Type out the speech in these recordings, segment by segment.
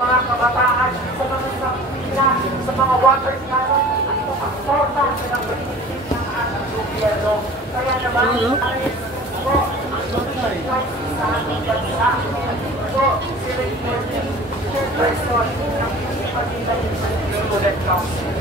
mga kabataan sa mga sakina, sa mga water cannon at sa pagsorta ng pinipit ng ating gobyerno. Kaya naman, ay po ang mag-invite sa ating bansa. Po, si Ray Morgan, chairperson ng Pagintay Student Council.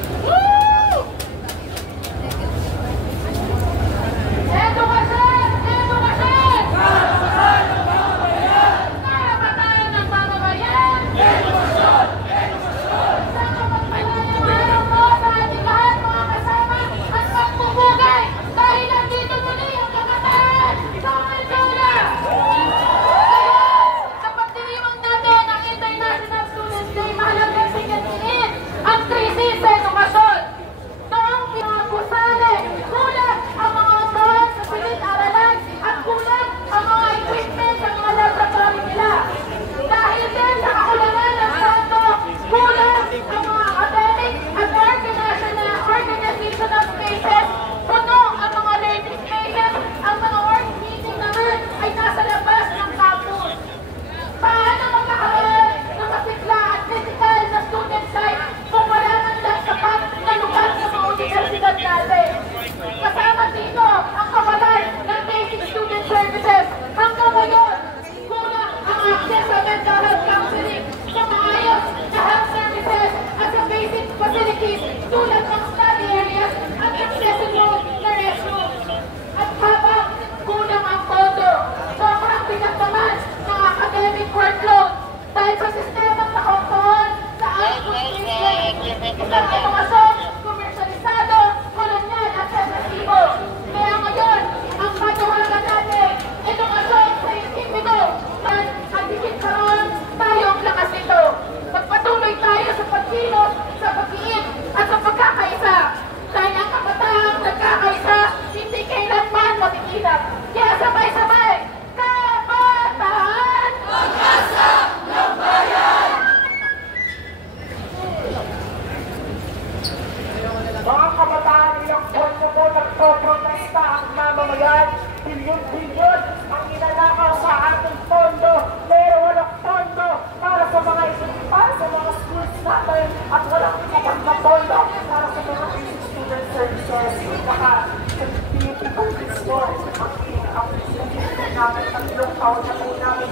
Bilyon-bilyon ang inanakaw sa ating pondo, pero walang pondo para sa mga schools natin at walang kapag na pondo para sa mga basic student services. Saka sa PUP Congress ko, ang presentation namin, 3 taon na po namin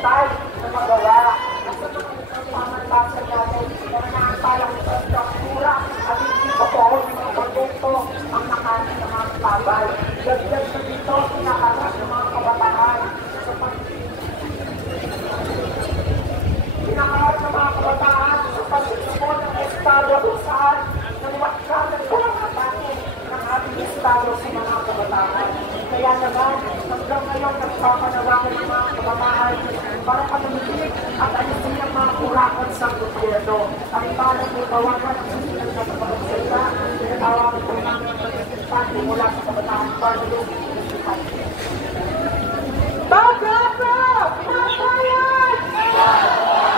tayo na magawa at sa mga pamatasan natin na nakapalang sa struktura at hindi pa po ako yung mga produkto ang nakanin ng mga tabal. Dagdag sa dito, pinakatas ng mga kabataan sa pinakatas ng mga kabataan sa pagsusupon ng estado kung saan naliwatkan ng walang atake ng ating estado sa mga kabataan. Kaya naman, hanggang ngayon nagpapanawagan ng mga kabataan para panamulig at alisin ang mga kurakot sa gobyerno. Ang ibalang may tawagan ang susunod na kapagsalita, tinatawagan po namin ang partisipante mula sa kabataan Parlo. Bagasa! Pinasayan! Bagasa!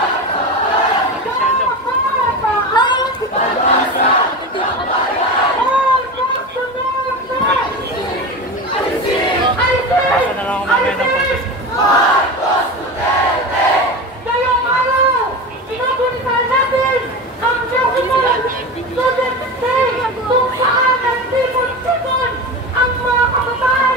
Pasa na lang ako mamaya ng protest. Marcos Duterte! Ngayong araw, pinagunitan natin ang National Student Day kung saan nagtipon-tipon ang mga kabataan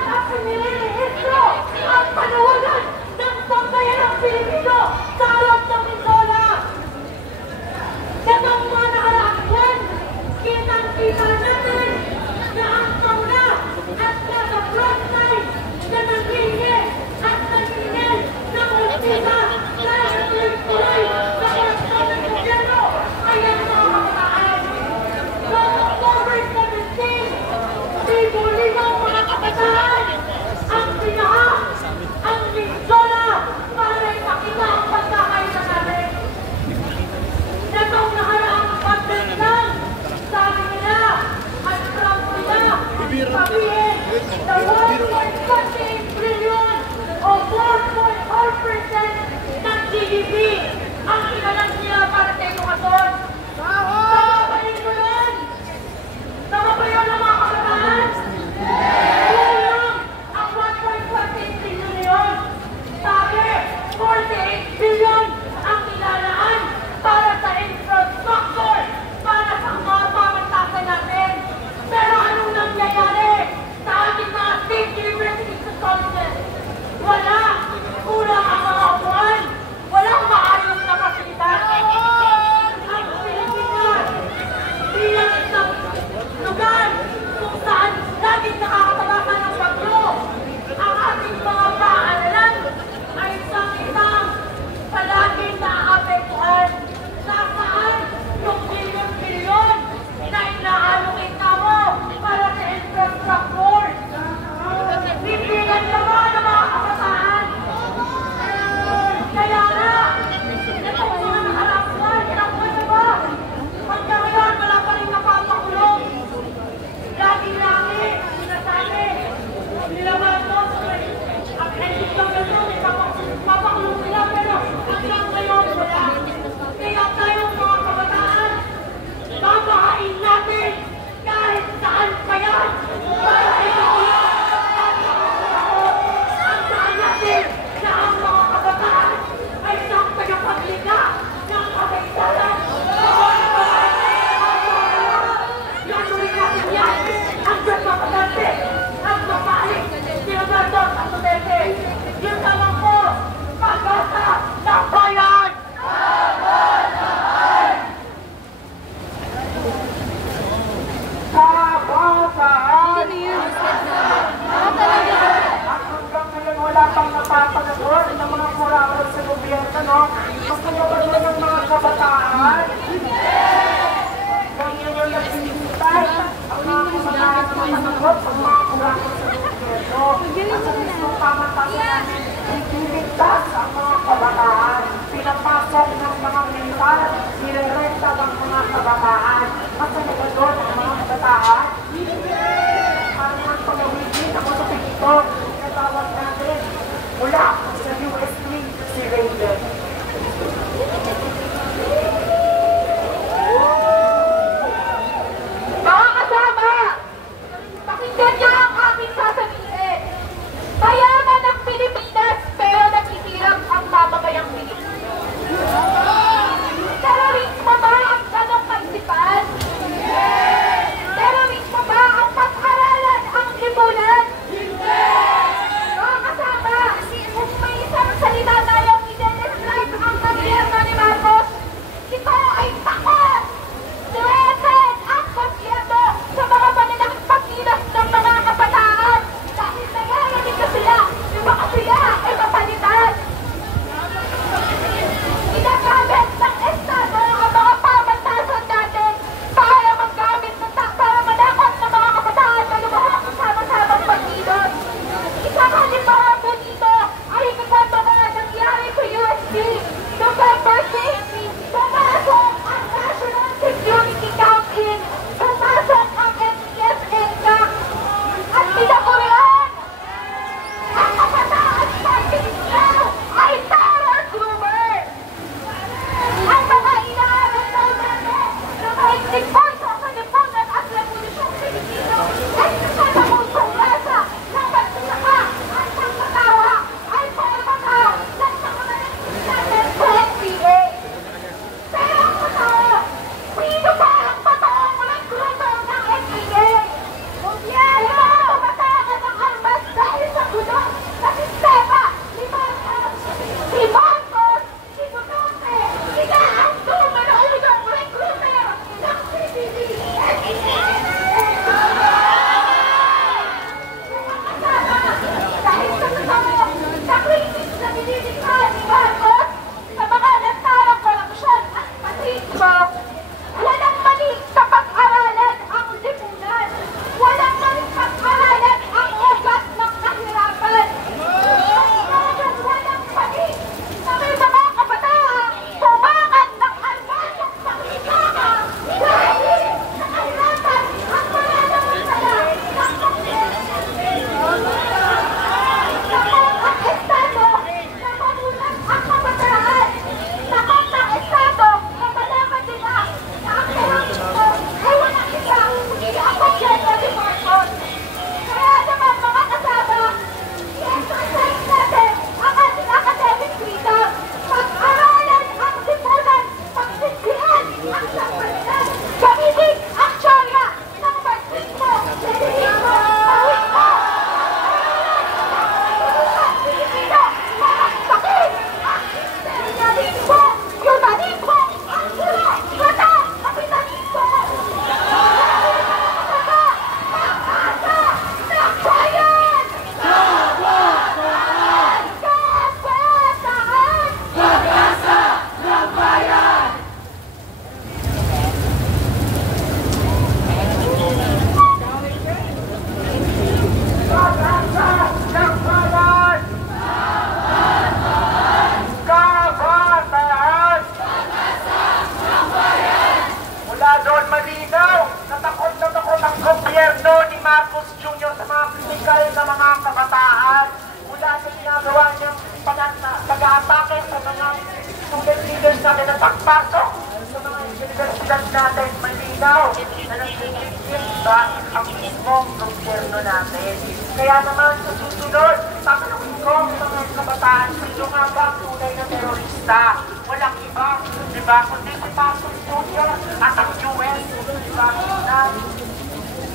pagpasok sa mga universidad natin, malinaw na nagsisigil ba ang mismong gobyerno natin. Kaya naman sa susunod, tatanungin ko sa mga kabataan, sino nga ba ang tunay na terorista? Walang iba, di ba? Kundi si Pastor Junior at ang US, di ba? Na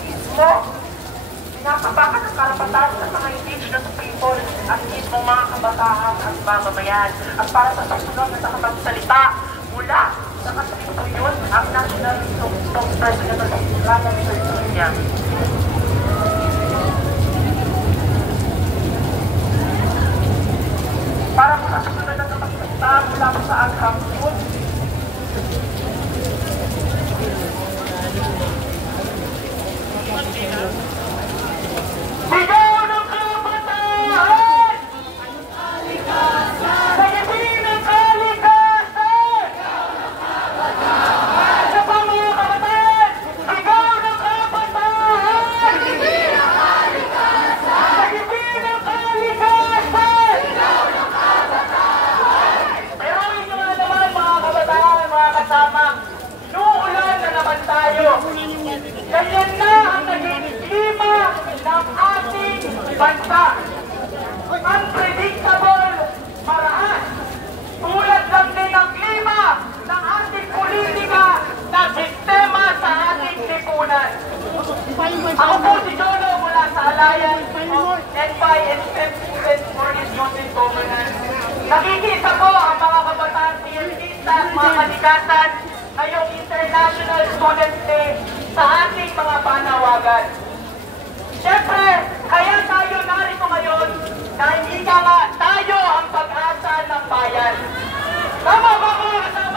mismo, pinapabakan ang karapatan ng mga indigenous people at mismong mga kabataan at mamamayan. At para sa susunod na nakapagsalita mula sa katribuyon ang National Spokesperson na si Rana Virginia. Para po sa susunod na nakapagsalita mula sa Agham Food, sigaw ng kabataan! Sagipin ng kalikasan! Sa mga kabataan! Sigaw ng kabataan! Sagipin ng kalikasan! Sagipin ng kalikasan! Sigaw ng kabataan! Pero ito na naman mga kabataan, mga kasama, inuulan na naman tayo. Ganyan na ang naging klima ng ating bansa. Unpredictable paraan. Tulad lang din ang klima ng ating politika na sistema sa ating lipunan. Ako po si Jono mula sa Alliance of NFI and STEM Students for Inclusive Governance. Nakikita po ang mga kabataan siyentista at mga kalikasan ngayong International Students Day sa ating mga panawagan. Siyempre, kaya tayo narito ngayon dahil ika nga tayo ang pag-asa ng bayan. Tama ba mga kasama?